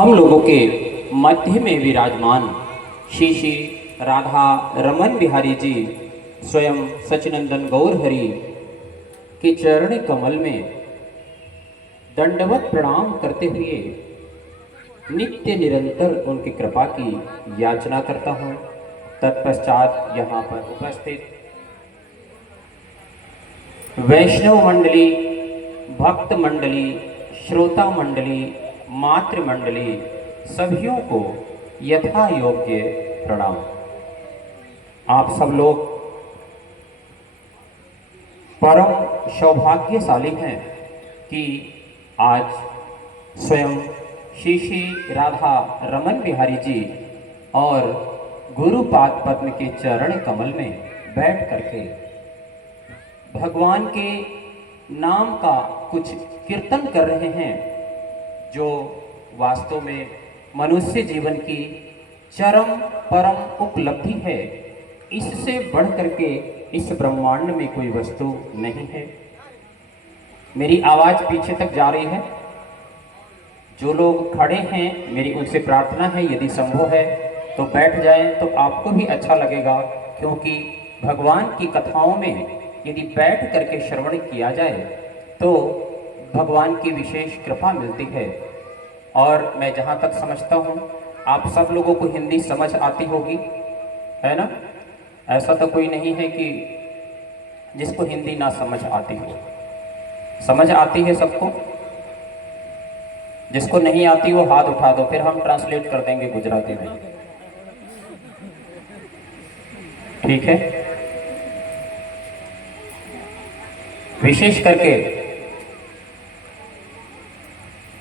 हम लोगों के मध्य में विराजमान श्री श्री राधा रमन बिहारी जी स्वयं सचिनंदन गौर हरि के चरण कमल में दंडवत प्रणाम करते हुए नित्य निरंतर उनकी कृपा की याचना करता हूँ। तत्पश्चात यहाँ पर उपस्थित वैष्णव मंडली, भक्त मंडली, श्रोता मंडली, मातृ मंडली सभियों को यथा योग्य प्रणाम। आप सब लोग परम सौभाग्यशाली हैं कि आज स्वयं श्री श्री राधा रमन बिहारी जी और गुरुपाद पद्म के चरण कमल में बैठ करके भगवान के नाम का कुछ कीर्तन कर रहे हैं, जो वास्तव में मनुष्य जीवन की चरम परम उपलब्धि है। इससे बढ़ करके इस ब्रह्मांड में कोई वस्तु नहीं है। मेरी आवाज़ पीछे तक जा रही है। जो लोग खड़े हैं, मेरी उनसे प्रार्थना है यदि संभव है तो बैठ जाएं, तो आपको भी अच्छा लगेगा, क्योंकि भगवान की कथाओं में यदि बैठ करके श्रवण किया जाए तो भगवान की विशेष कृपा मिलती है। और मैं जहाँ तक समझता हूँ आप सब लोगों को हिंदी समझ आती होगी, है ना? ऐसा तो कोई नहीं है कि जिसको हिंदी ना समझ आती हो। समझ आती है सबको। जिसको नहीं आती वो हाथ उठा दो, फिर हम ट्रांसलेट कर देंगे गुजराती में। ठीक है। विशेष करके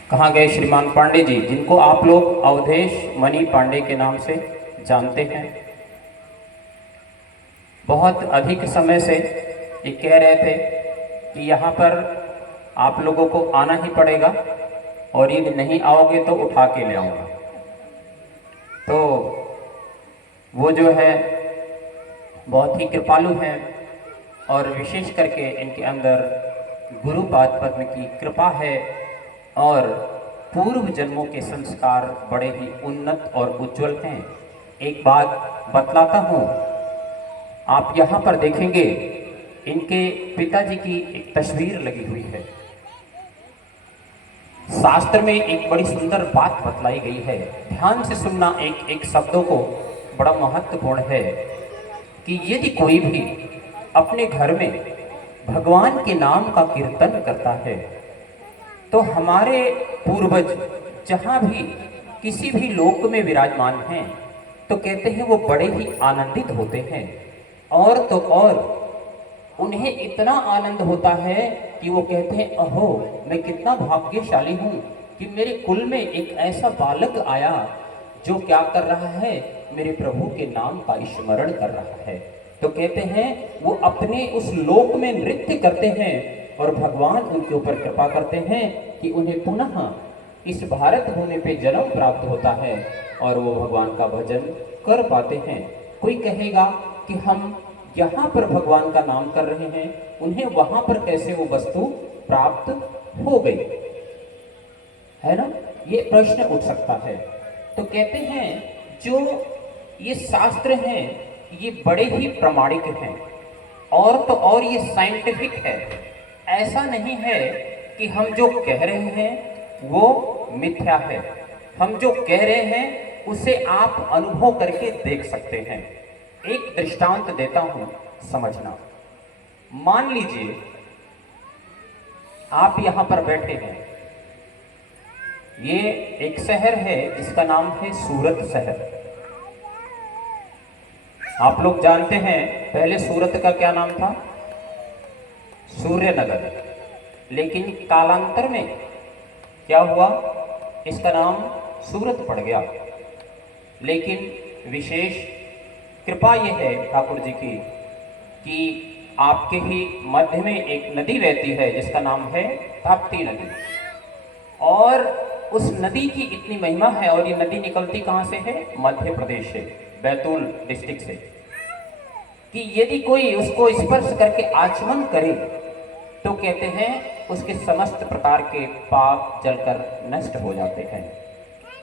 कहाँ गए श्रीमान पांडे जी, जिनको आप लोग अवधेश मणि पांडे के नाम से जानते हैं। बहुत अधिक समय से ये कह रहे थे कि यहाँ पर आप लोगों को आना ही पड़ेगा और यदि नहीं आओगे तो उठा के ले आऊँगा। तो वो जो है बहुत ही कृपालु हैं और विशेष करके इनके अंदर गुरुपाद पद्म की कृपा है और पूर्व जन्मों के संस्कार बड़े ही उन्नत और उज्जवल हैं। एक बात बतलाता हूँ, आप यहाँ पर देखेंगे इनके पिताजी की एक तस्वीर लगी हुई है। शास्त्र में एक बड़ी सुंदर बात बतलाई गई है, ध्यान से सुनना एक एक शब्दों को, बड़ा महत्वपूर्ण है कि यदि कोई भी अपने घर में भगवान के नाम का कीर्तन करता है तो हमारे पूर्वज जहाँ भी किसी भी लोक में विराजमान हैं तो कहते हैं वो बड़े ही आनंदित होते हैं। और तो और उन्हें इतना आनंद होता है कि वो कहते हैं अहो मैं कितना भाग्यशाली हूँ कि मेरे कुल में एक ऐसा बालक आया जो क्या कर रहा है, मेरे प्रभु के नाम का स्मरण कर रहा है। तो कहते हैं वो अपने उस लोक में नृत्य करते हैं और भगवान उनके ऊपर कृपा करते हैं कि उन्हें पुनः इस भारत भूमि पे जन्म प्राप्त होता है और वो भगवान का भजन कर पाते हैं। कोई कहेगा कि हम यहाँ पर भगवान का नाम कर रहे हैं, उन्हें वहाँ पर कैसे वो वस्तु प्राप्त हो गई, है ना? ये प्रश्न उठ सकता है। तो कहते हैं जो ये शास्त्र हैं ये बड़े ही प्रामाणिक हैं और तो और ये साइंटिफिक है। ऐसा नहीं है कि हम जो कह रहे हैं वो मिथ्या है। हम जो कह रहे हैं उसे आप अनुभव करके देख सकते हैं। एक दृष्टांत देता हूं, समझना। मान लीजिए आप यहां पर बैठे हैं, ये एक शहर है जिसका नाम है सूरत शहर। आप लोग जानते हैं पहले सूरत का क्या नाम था? सूर्यनगर। लेकिन कालांतर में क्या हुआ, इसका नाम सूरत पड़ गया। लेकिन विशेष कृपा यह है ठाकुर जी की कि आपके ही मध्य में एक नदी बहती है जिसका नाम है ताप्ती नदी। और उस नदी की इतनी महिमा है, और ये नदी निकलती कहाँ से है? मध्य प्रदेश से, बैतूल डिस्ट्रिक्ट से, कि यदि कोई उसको स्पर्श करके आचमन करे तो कहते हैं उसके समस्त प्रकार के पाप जलकर नष्ट हो जाते हैं।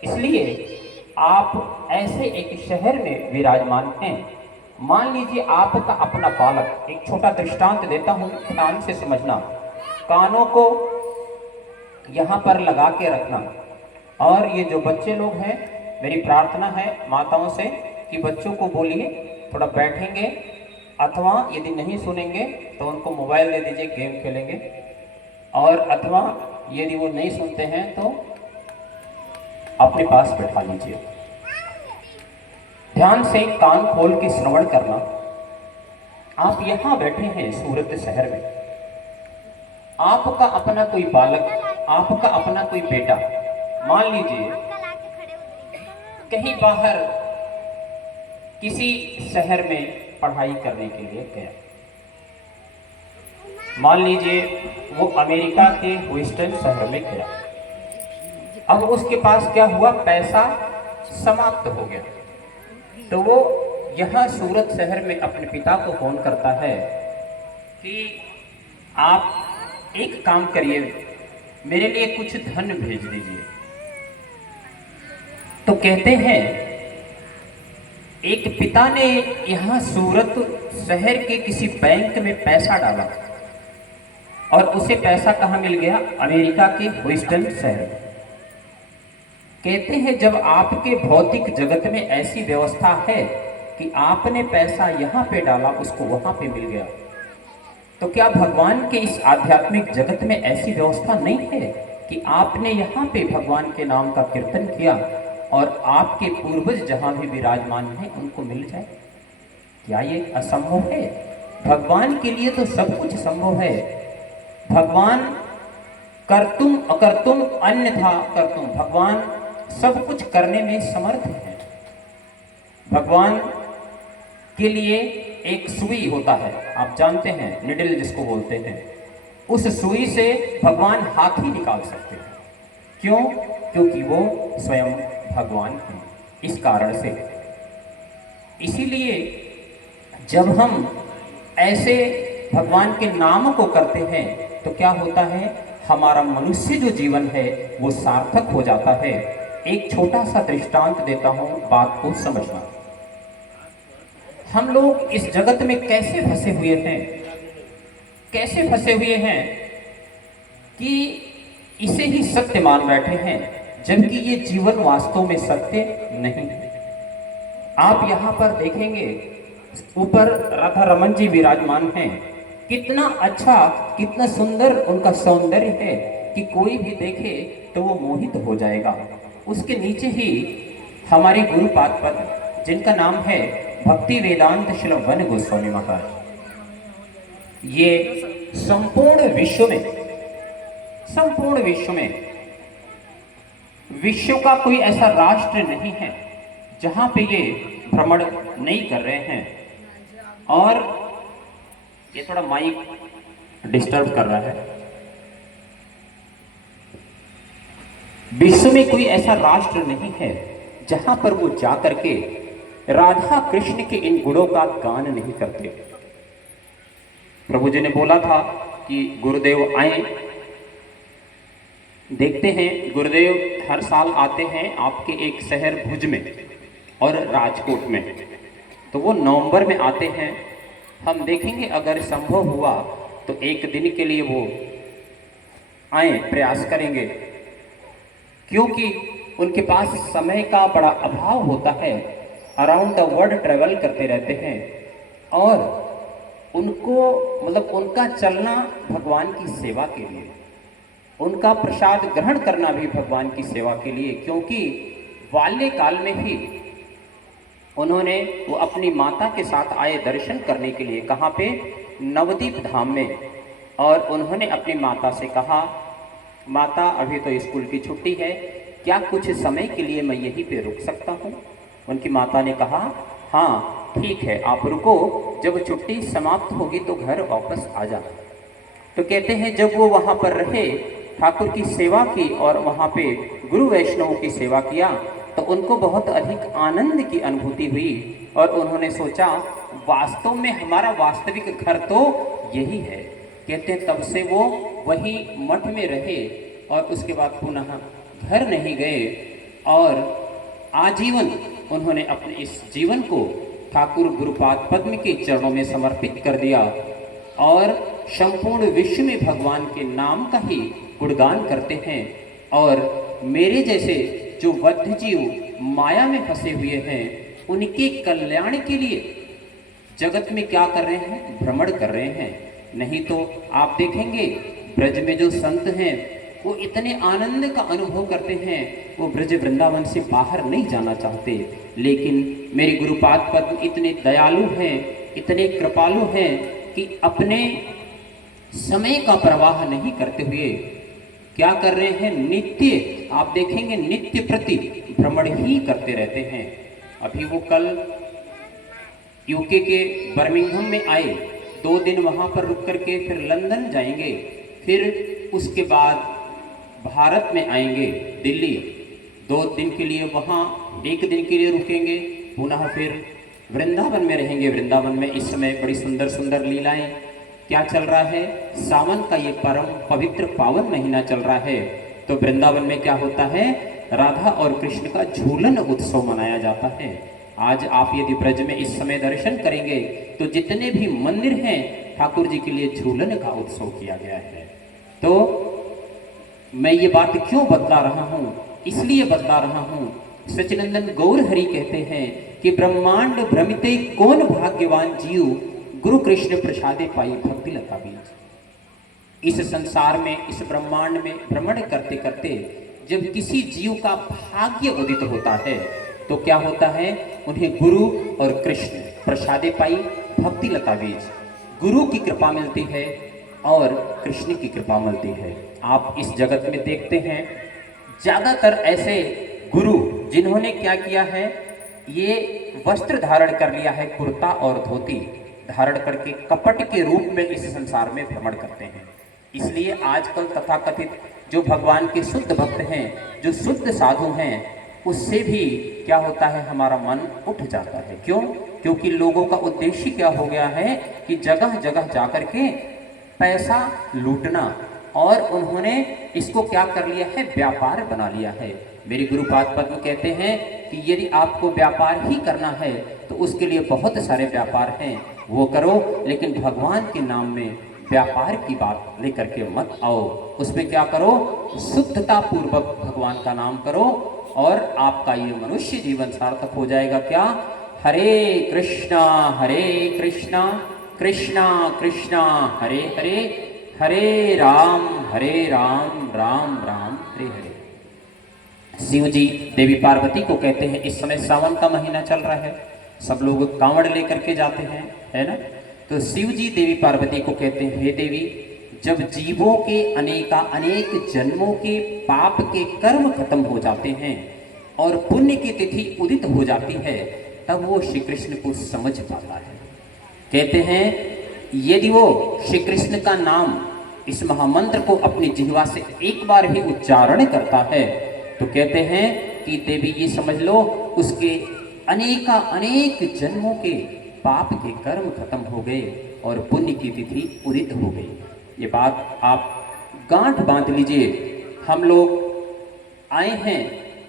इसलिए आप ऐसे एक शहर में विराजमान हैं। मान लीजिए आपका अपना बालक, एक छोटा दृष्टांत देता हूं, ध्यान से समझना। कानों को यहाँ पर लगा के रखना। और ये जो बच्चे लोग हैं, मेरी प्रार्थना है माताओं से कि बच्चों को बोलिए थोड़ा बैठेंगे, अथवा यदि नहीं सुनेंगे तो उनको मोबाइल दे दीजिए, गेम खेलेंगे। और अथवा यदि वो नहीं सुनते हैं तो अपने पास बैठा लीजिए। ध्यान से कान खोल के श्रवण करना। आप यहां बैठे हैं सूरत शहर में, आपका अपना कोई बालक, आपका अपना कोई बेटा मान लीजिए कहीं बाहर किसी शहर में पढ़ाई करने के लिए गया। मान लीजिए वो अमेरिका के ह्यूस्टन शहर में गया। अब उसके पास क्या हुआ, पैसा समाप्त हो गया। तो वो यहाँ सूरत शहर में अपने पिता को फोन करता है कि आप एक काम करिए, मेरे लिए कुछ धन भेज दीजिए। तो कहते हैं एक पिता ने यहाँ सूरत शहर के किसी बैंक में पैसा डाला और उसे पैसा कहाँ मिल गया, अमेरिका के ह्यूस्टन शहर में। कहते हैं जब आपके भौतिक जगत में ऐसी व्यवस्था है कि आपने पैसा यहाँ पे डाला, उसको वहां पे मिल गया, तो क्या भगवान के इस आध्यात्मिक जगत में ऐसी व्यवस्था नहीं है कि आपने यहाँ पे भगवान के नाम का कीर्तन किया और आपके पूर्वज जहां भी विराजमान हैं उनको मिल जाए? क्या ये असंभव है? भगवान के लिए तो सब कुछ संभव है। भगवान कर्तुम अकर्तुम अन्यथा कर्तुम, भगवान सब कुछ करने में समर्थ है। भगवान के लिए एक सुई होता है, आप जानते हैं, निडल जिसको बोलते हैं। उस सुई से भगवान हाथी निकाल सकते हैं। क्यों? क्योंकि वो स्वयं भगवान हैं। इस कारण से, इसीलिए जब हम ऐसे भगवान के नाम को करते हैं तो क्या होता है, हमारा मनुष्य जो जीवन है वो सार्थक हो जाता है। एक छोटा सा दृष्टांत देता हूं, बात को समझना। हम लोग इस जगत में कैसे फंसे हुए हैं, कैसे फंसे हुए हैं कि इसे ही सत्य मान बैठे हैं, जबकि ये जीवन वास्तव में सत्य नहीं है। आप यहाँ पर देखेंगे ऊपर राधा रमन जी विराजमान हैं। कितना अच्छा, कितना सुंदर उनका सौंदर्य है कि कोई भी देखे तो वो मोहित हो जाएगा। उसके नीचे ही हमारे गुरुपाद पद, जिनका नाम है भक्ति वेदांत श्री वन गोस्वामी महाराज। ये संपूर्ण विश्व में विश्व का कोई ऐसा राष्ट्र नहीं है जहां पे ये भ्रमण नहीं कर रहे हैं। और ये थोड़ा माइक डिस्टर्ब कर रहा है। विश्व में कोई ऐसा राष्ट्र नहीं है जहां पर वो जाकर के राधा कृष्ण के इन गुणों का गान नहीं करते। प्रभु जी ने बोला था कि गुरुदेव आए। देखते हैं गुरुदेव हर साल आते हैं आपके एक शहर भुज में और राजकोट में, तो वो नवंबर में आते हैं। हम देखेंगे अगर संभव हुआ तो एक दिन के लिए वो आए, प्रयास करेंगे, क्योंकि उनके पास समय का बड़ा अभाव होता है। अराउंड द वर्ल्ड ट्रेवल करते रहते हैं और उनको मतलब उनका चलना भगवान की सेवा के लिए, उनका प्रसाद ग्रहण करना भी भगवान की सेवा के लिए, क्योंकि बाल्यकाल में ही उन्होंने वो अपनी माता के साथ आए दर्शन करने के लिए। कहाँ पे? नवदीप धाम में। और उन्होंने अपनी माता से कहा, माता अभी तो स्कूल की छुट्टी है, क्या कुछ समय के लिए मैं यहीं पे रुक सकता हूँ? उनकी माता ने कहा, हाँ ठीक है, आप रुको, जब छुट्टी समाप्त होगी तो घर वापस आ जा। तो कहते हैं जब वो वहाँ पर रहे, ठाकुर की सेवा की और वहाँ पे गुरु वैष्णवों की सेवा किया, तो उनको बहुत अधिक आनंद की अनुभूति हुई और उन्होंने सोचा वास्तव में हमारा वास्तविक घर तो यही है। कहते हैं तब से वो वही मठ में रहे और उसके बाद पुनः घर नहीं गए। और आजीवन उन्होंने अपने इस जीवन को ठाकुर गुरुपाद पद्म के चरणों में समर्पित कर दिया और संपूर्ण विश्व में भगवान के नाम का ही गुणगान करते हैं। और मेरे जैसे जो बद्ध जीव माया में फंसे हुए हैं, उनके कल्याण के लिए जगत में क्या कर रहे हैं? भ्रमण कर रहे हैं। नहीं तो आप देखेंगे ब्रज में जो संत हैं वो इतने आनंद का अनुभव करते हैं, वो ब्रज वृंदावन से बाहर नहीं जाना चाहते। लेकिन मेरे गुरुपाद पद्म इतने दयालु हैं, इतने कृपालु हैं कि अपने समय का प्रवाह नहीं करते हुए क्या कर रहे हैं? नित्य, आप देखेंगे नित्य प्रति भ्रमण ही करते रहते हैं। अभी वो कल यूके के बर्मिंघम में आए, 2 दिन वहाँ पर रुक करके फिर लंदन जाएंगे, फिर उसके बाद भारत में आएंगे दिल्ली, 2 दिन के लिए वहाँ 1 दिन के लिए रुकेंगे, पुनः फिर वृंदावन में रहेंगे। वृंदावन में इस समय बड़ी सुंदर सुंदर लीलाएं क्या चल रहा है? सावन का ये परम पवित्र पावन महीना चल रहा है। तो वृंदावन में क्या होता है? राधा और कृष्ण का झूलन उत्सव मनाया जाता है। आज आप यदि ब्रज में इस समय दर्शन करेंगे तो जितने भी मंदिर हैं ठाकुर जी के लिए झूलन का उत्सव किया गया है। तो मैं ये बात क्यों बतला रहा हूँ? इसलिए बतला रहा हूँ, सचिनंदन गौर हरि कहते हैं कि ब्रह्मांड भ्रमिते कौन भाग्यवान जीव, गुरु कृष्ण प्रसादे पाई भक्ति लता बीज। इस संसार में, इस ब्रह्मांड में भ्रमण करते करते जब किसी जीव का भाग्य उदित होता है तो क्या होता है? उन्हें गुरु और कृष्ण प्रसादे पाई भक्ति लता बीज, गुरु की कृपा मिलती है और कृष्ण की कृपा मिलती है। आप इस जगत में देखते हैं ज्यादातर ऐसे गुरु जिन्होंने क्या किया है, ये वस्त्र धारण कर लिया है, कुर्ता और धोती धारण करके कपट के रूप में इस संसार में भ्रमण करते हैं। इसलिए आजकल तथाकथित जो भगवान के शुद्ध भक्त हैं, जो शुद्ध साधु हैं, उससे भी क्या होता है? हमारा मन उठ जाता है। क्यों? क्योंकि लोगों का उद्देश्य क्या हो गया है कि जगह जगह जाकर के पैसा लूटना, और उन्होंने इसको क्या कर लिया है? व्यापार बना लिया है। मेरे गुरुपाद पद्म कहते हैं कि यदि आपको व्यापार ही करना है तो उसके लिए बहुत सारे व्यापार हैं, वो करो, लेकिन भगवान के नाम में व्यापार की बात लेकर के मत आओ। उसमें क्या करो? शुद्धता पूर्वक भगवान का नाम करो और आपका ये मनुष्य जीवन सार्थक हो जाएगा। क्या? हरे कृष्णा कृष्णा कृष्णा हरे हरे, हरे राम राम राम हरे हरे। शिव जी देवी पार्वती को कहते हैं, इस समय सावन का महीना चल रहा है, सब लोग कांवड़ लेकर के जाते हैं, है ना? तो शिव जी देवी पार्वती को कहते हैं, हे देवी, जब जीवों के अनेक जन्मों के पाप के कर्म खत्म हो जाते हैं और पुण्य की तिथि उदित हो जाती है, तब वो श्री कृष्ण को समझ पाता है। कहते हैं यदि वो श्री कृष्ण का नाम, इस महामंत्र को अपनी जिह्वा से एक बार भी उच्चारण करता है, तो कहते हैं कि देवी ये समझ लो, उसके अनेक जन्मों के पाप के कर्म खत्म हो गए और पुण्य की तिथि उदित हो गई। ये बात आप गांठ बांध लीजिए। हम लोग आए हैं,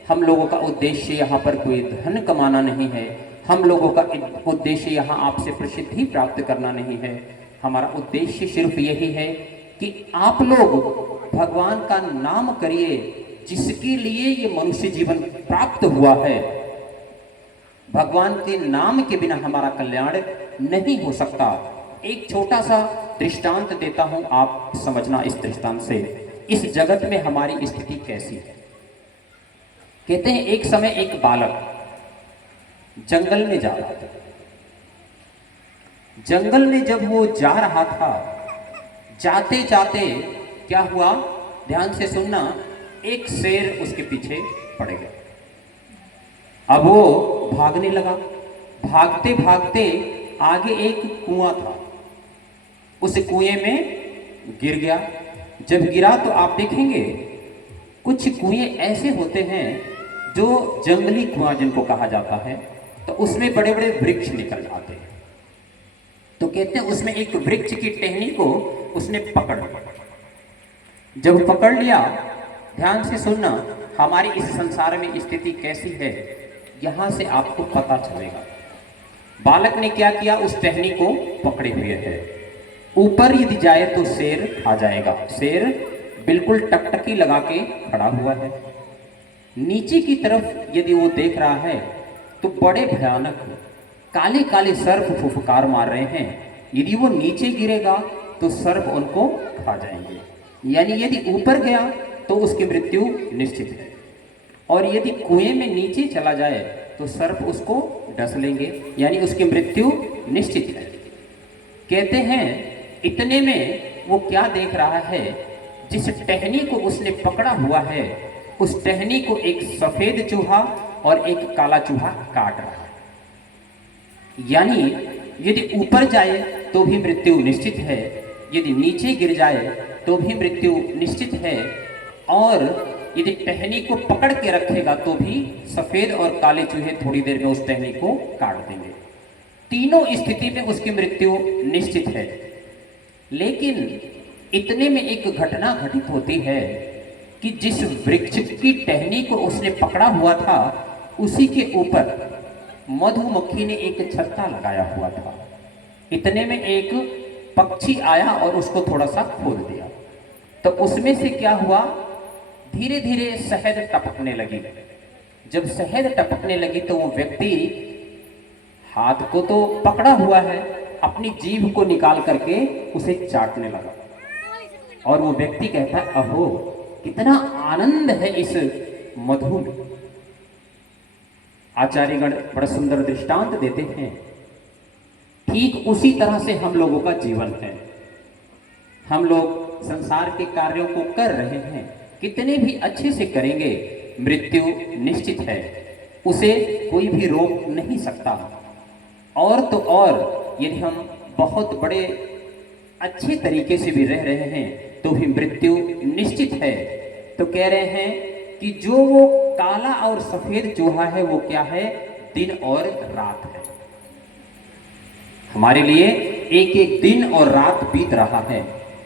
हम लोगों का उद्देश्य यहाँ पर कोई धन कमाना नहीं है, हम लोगों का उद्देश्य यहाँ आपसे प्रसिद्धि प्राप्त करना नहीं है। हमारा उद्देश्य सिर्फ यही है कि आप लोग भगवान का नाम करिए, जिसके लिए ये मनुष्य जीवन प्राप्त हुआ है। भगवान के नाम के बिना हमारा कल्याण नहीं हो सकता। एक छोटा सा दृष्टांत देता हूं, आप समझना इस दृष्टांत से इस जगत में हमारी स्थिति कैसी है। कहते हैं एक समय एक बालक जंगल में जा रहा था। जंगल में जब वो जा रहा था, जाते जाते क्या हुआ, ध्यान से सुनना, एक शेर उसके पीछे पड़ गया। अब वो भागने लगा, भागते भागते आगे एक कुआं था, उस कुएं में गिर गया। जब गिरा तो आप देखेंगे कुछ कुएं ऐसे होते हैं जो जंगली कुआं जिनको कहा जाता है, तो उसमें बड़े बड़े वृक्ष निकल जाते हैं। तो कहते हैं उसमें एक वृक्ष की टहनी को उसने पकड़ लिया। जब पकड़ लिया, ध्यान से सुनना, हमारी इस संसार में स्थिति कैसी है यहां से आपको पता चलेगा। बालक ने क्या किया, उस टहनी को पकड़े हुए है। ऊपर यदि जाए तो शेर आ जाएगा, शेर बिल्कुल टकटकी लगा के खड़ा हुआ है। नीचे की तरफ यदि वो देख रहा है तो बड़े भयानक काले काले सर्प फुफकार मार रहे हैं। यदि वो नीचे गिरेगा तो सर्प उनको खा जाएंगे, यानी यदि ऊपर गया तो उसकी मृत्यु निश्चित है, और यदि कुएं में नीचे चला जाए तो सर्प उसको डस लेंगे, यानी उसकी मृत्यु निश्चित है। कहते हैं इतने में वो क्या देख रहा है, जिस टहनी को उसने पकड़ा हुआ है उस टहनी को एक सफेद चूहा और एक काला चूहा काट रहा है। यानी यदि ऊपर जाए तो भी मृत्यु निश्चित है, यदि नीचे गिर जाए तो भी मृत्यु निश्चित है, और यदि टहनी को पकड़ के रखेगा तो भी सफेद और काले चूहे थोड़ी देर में उस टहनी को काट देंगे। तीनों स्थिति में उसकी मृत्यु निश्चित है। लेकिन इतने में एक घटना घटित होती है कि जिस वृक्ष की टहनी को उसने पकड़ा हुआ था उसी के ऊपर मधुमक्खी ने एक छत्ता लगाया हुआ था। इतने में एक पक्षी आया और उसको थोड़ा सा खोल दिया, तो उसमें से क्या हुआ, धीरे धीरे शहद टपकने लगी। जब शहद टपकने लगी तो वो व्यक्ति हाथ को तो पकड़ा हुआ है, अपनी जीभ को निकाल करके उसे चाटने लगा, और वो व्यक्ति कहता है अहो कितना आनंद है इस मधु में। आचार्यगण बड़ा सुंदर दृष्टांत देते हैं, ठीक उसी तरह से हम लोगों का जीवन है। हम लोग संसार के कार्यों को कर रहे हैं, कितने भी अच्छे से करेंगे मृत्यु निश्चित है, उसे कोई भी रोक नहीं सकता। और तो और यदि हम बहुत बड़े अच्छे तरीके से भी रह रहे हैं तो भी मृत्यु निश्चित है। तो कह रहे हैं कि जो वो काला और सफेद चूहा है वो क्या है, दिन और रात है। हमारे लिए एक एक दिन और रात बीत रहा है,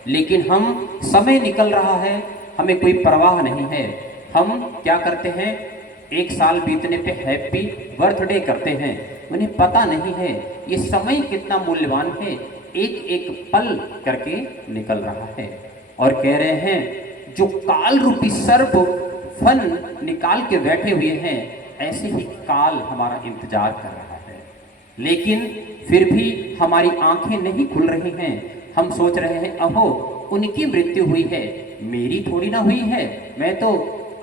लेकिन हम समय निकल रहा है, हमें कोई परवाह नहीं है। हम क्या करते हैं, एक साल बीतने पे हैप्पी बर्थडे करते हैं, उन्हें पता नहीं है ये समय कितना मूल्यवान है, एक एक पल करके निकल रहा है। और कह रहे हैं जो काल रूपी सर्प फन निकाल के बैठे हुए हैं, ऐसे ही काल हमारा इंतजार कर रहा है, लेकिन फिर भी हमारी आंखें नहीं खुल रही हैं। हम सोच रहे हैं अहो उनकी मृत्यु हुई है, मेरी थोड़ी ना हुई है, मैं तो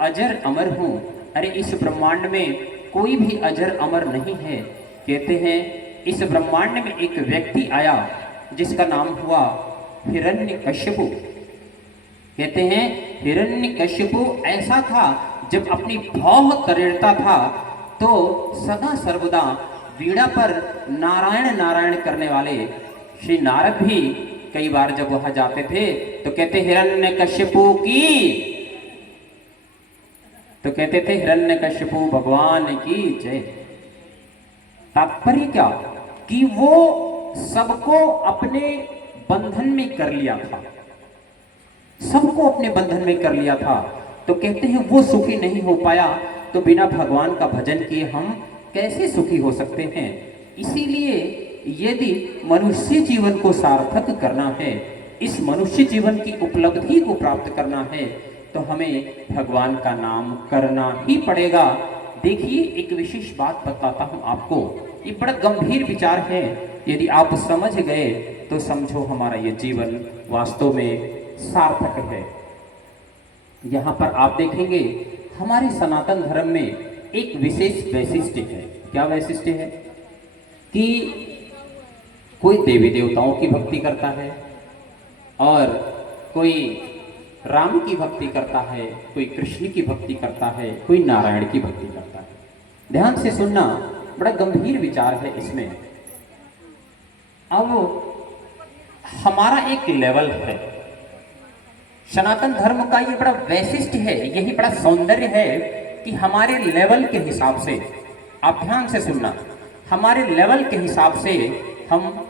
अजर अमर हूँ। अरे इस ब्रह्मांड में कोई भी अजर अमर नहीं है। कहते हैं इस ब्रह्मांड में एक व्यक्ति आया जिसका नाम हुआ हिरण्यकश्यपु। कहते हैं हिरण्यकश्यपु ऐसा था, जब अपनी भौह तरेड़ता था तो सदा सर्वदा वीणा पर नारायण नारायण करने वाले श्री नारद भी कई बार जब वहां जाते थे तो कहते हिरण्यकश्यपु की, तो कहते थे हिरण्यकश्यपु भगवान की जय। तात्पर्य क्या कि वो सबको अपने बंधन में कर लिया था, सबको अपने बंधन में कर लिया था। तो कहते हैं वो सुखी नहीं हो पाया, तो बिना भगवान का भजन किए हम कैसे सुखी हो सकते हैं। इसीलिए यदि मनुष्य जीवन को सार्थक करना है, इस मनुष्य जीवन की उपलब्धि को प्राप्त करना है, तो हमें भगवान का नाम करना ही पड़ेगा। देखिए एक विशेष बात बताता हूं आपको, ये बड़ा गंभीर विचार है, यदि आप समझ गए तो समझो हमारा ये जीवन वास्तव में सार्थक है। यहाँ पर आप देखेंगे हमारे सनातन धर्म में एक विशेष वैशिष्ट्य है। क्या वैशिष्ट्य है कि कोई देवी देवताओं की भक्ति करता है, और कोई राम की भक्ति करता है, कोई कृष्ण की भक्ति करता है, कोई नारायण की भक्ति करता है। ध्यान से सुनना, बड़ा गंभीर विचार है इसमें। अब हमारा एक लेवल है, सनातन धर्म का ये बड़ा वैशिष्ट्य है, यही बड़ा सौंदर्य है कि हमारे लेवल के हिसाब से, आप ध्यान से सुनना, हमारे लेवल के हिसाब से हम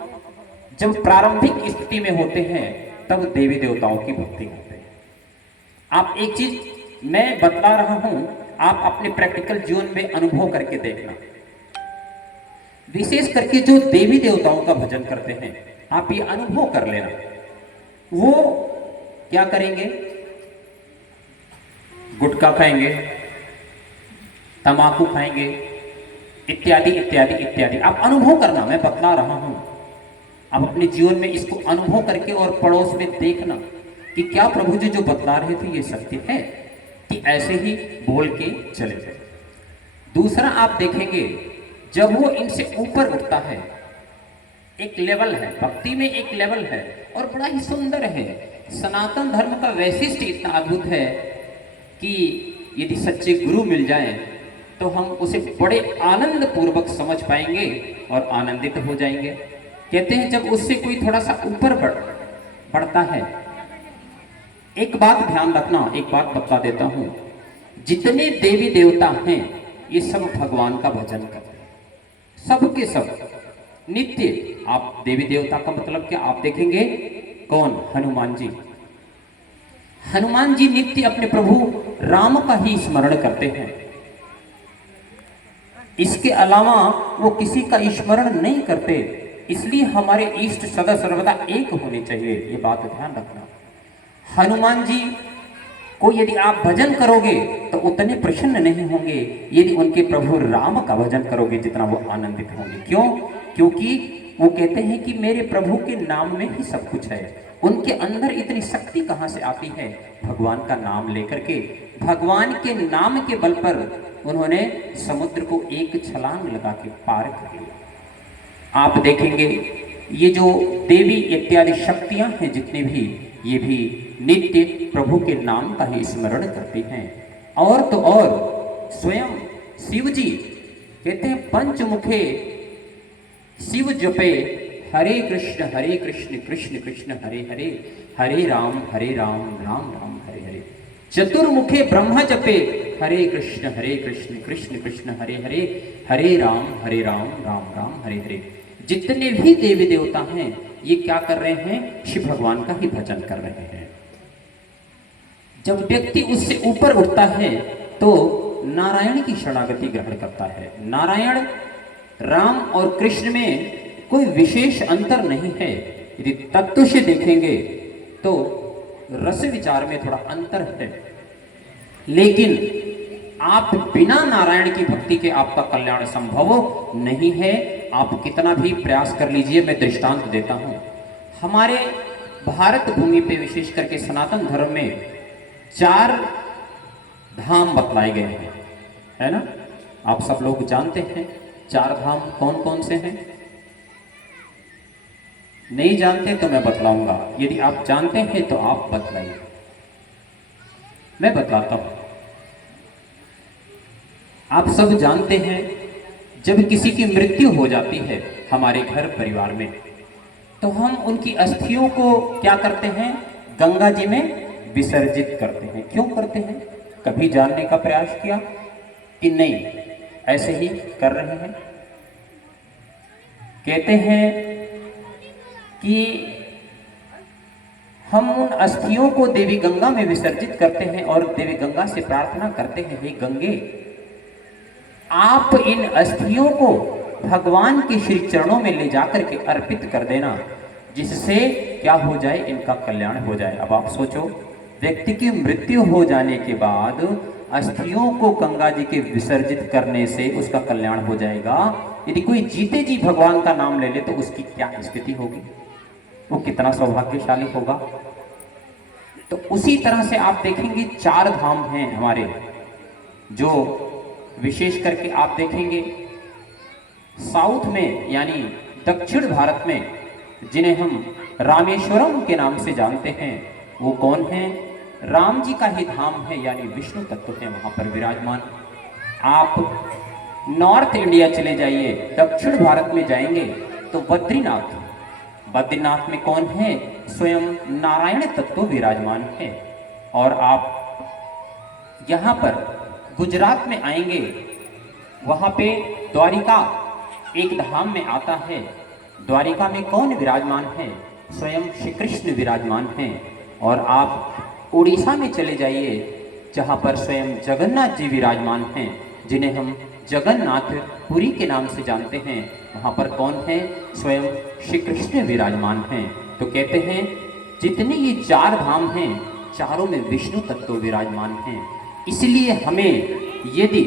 जब प्रारंभिक स्थिति में होते हैं तब देवी देवताओं की भक्ति करते हैं। आप एक चीज मैं बतला रहा हूं, आप अपने प्रैक्टिकल जीवन में अनुभव करके देखना। विशेष करके जो देवी देवताओं का भजन करते हैं, आप ये अनुभव कर लेना, वो क्या करेंगे? गुटखा खाएंगे, तंबाकू खाएंगे, इत्यादि इत्यादि इत्यादि। आप अनुभव करना, मैं बतला रहा हूं, आप अपने जीवन में इसको अनुभव करके और पड़ोस में देखना कि क्या प्रभु जी जो बतला रहे थे ये सत्य है, कि ऐसे ही बोल के चले गए। दूसरा आप देखेंगे, जब वो इनसे ऊपर उठता है, एक लेवल है भक्ति में, एक लेवल है और बड़ा ही सुंदर है। सनातन धर्म का वैशिष्ट्य इतना अद्भुत है कि यदि सच्चे गुरु मिल जाएं तो हम उसे बड़े आनंद पूर्वक समझ पाएंगे और आनंदित हो जाएंगे। कहते हैं जब उससे कोई थोड़ा सा ऊपर बढ़ता है, एक बात ध्यान रखना, एक बात बता देता हूं, जितने देवी देवता हैं ये सब भगवान का भजन करते हैं, सब के सब नित्य। आप देवी देवता का मतलब क्या? आप देखेंगे कौन? हनुमान जी। हनुमान जी नित्य अपने प्रभु राम का ही स्मरण करते हैं, इसके अलावा वो किसी का स्मरण नहीं करते। इसलिए हमारे इष्ट सदा सर्वदा एक होने चाहिए, ये बात ध्यान रखना। हनुमान जी को यदि आप भजन करोगे तो उतने प्रसन्न नहीं होंगे यदि उनके प्रभु राम का भजन करोगे जितना वो आनंदित होंगे। क्यों? क्योंकि वो कहते हैं कि मेरे प्रभु के नाम में ही सब कुछ है। उनके अंदर इतनी शक्ति कहां से आती है? भगवान का नाम लेकर के, भगवान के नाम के बल पर उन्होंने समुद्र को एक छलांग लगा के पार कर लिया। आप देखेंगे ये जो देवी इत्यादि शक्तियां हैं जितनी भी, ये भी नित्य प्रभु के नाम का ही स्मरण करती हैं। और तो और स्वयं शिव जी कहते हैं पंचमुखे शिव जपे हरे कृष्ण कृष्ण कृष्ण हरे हरे, हरे राम राम राम हरे हरे। चतुर्मुखे ब्रह्म जपे हरे कृष्ण कृष्ण कृष्ण हरे हरे, हरे राम राम राम हरे हरे। जितने भी देवी देवता हैं ये क्या कर रहे हैं? शिव भगवान का ही भजन कर रहे हैं। जब व्यक्ति उससे ऊपर उठता है तो नारायण की शरणागति ग्रहण करता है। नारायण, राम और कृष्ण में कोई विशेष अंतर नहीं है। यदि तत्व से देखेंगे तो रस विचार में थोड़ा अंतर है, लेकिन आप बिना नारायण की भक्ति के आपका कल्याण संभव नहीं है। आप कितना भी प्रयास कर लीजिए। मैं दृष्टांत देता हूं, हमारे भारत भूमि पे विशेष करके सनातन धर्म में 4 धाम बतलाए गए हैं, है ना? आप सब लोग जानते हैं 4 धाम कौन कौन से हैं? नहीं जानते तो मैं बतलाऊंगा, यदि आप जानते हैं तो आप बतलाइए। मैं बतलाता हूं। आप सब जानते हैं जब किसी की मृत्यु हो जाती है हमारे घर परिवार में, तो हम उनकी अस्थियों को क्या करते हैं? गंगा जी में विसर्जित करते हैं। क्यों करते हैं? कभी जानने का प्रयास किया कि नहीं, ऐसे ही कर रहे हैं? कहते हैं कि हम उन अस्थियों को देवी गंगा में विसर्जित करते हैं और देवी गंगा से प्रार्थना करते हैं, हे गंगे आप इन अस्थियों को भगवान के श्री चरणों में ले जाकर के अर्पित कर देना, जिससे क्या हो जाए? इनका कल्याण हो जाए। अब आप सोचो, व्यक्ति की मृत्यु हो जाने के बाद अस्थियों को गंगा जी के विसर्जित करने से उसका कल्याण हो जाएगा। यदि कोई जीते जी भगवान का नाम ले ले तो उसकी क्या स्थिति होगी? वो कितना सौभाग्यशाली होगा। तो उसी तरह से आप देखेंगे 4 धाम हैं हमारे, जो विशेष करके आप देखेंगे साउथ में यानी दक्षिण भारत में, जिन्हें हम रामेश्वरम के नाम से जानते हैं, वो कौन है? राम जी का ही धाम है, यानी विष्णु तत्व है वहां पर विराजमान। आप नॉर्थ इंडिया चले जाइए, दक्षिण भारत में जाएंगे तो बद्रीनाथ, बद्रीनाथ में कौन है? स्वयं नारायण तत्व विराजमान है। और आप यहां पर गुजरात में आएंगे, वहां पे द्वारिका एक धाम में आता है। द्वारिका में कौन विराजमान है? स्वयं श्री कृष्ण विराजमान हैं। और आप उड़ीसा में चले जाइए जहाँ पर स्वयं जगन्नाथ जी विराजमान हैं, जिन्हें हम जगन्नाथ पुरी के नाम से जानते हैं। वहाँ पर कौन है? स्वयं श्री कृष्ण विराजमान हैं। तो कहते हैं जितने ये चार धाम हैं, चारों में विष्णु तत्व विराजमान हैं। इसलिए हमें यदि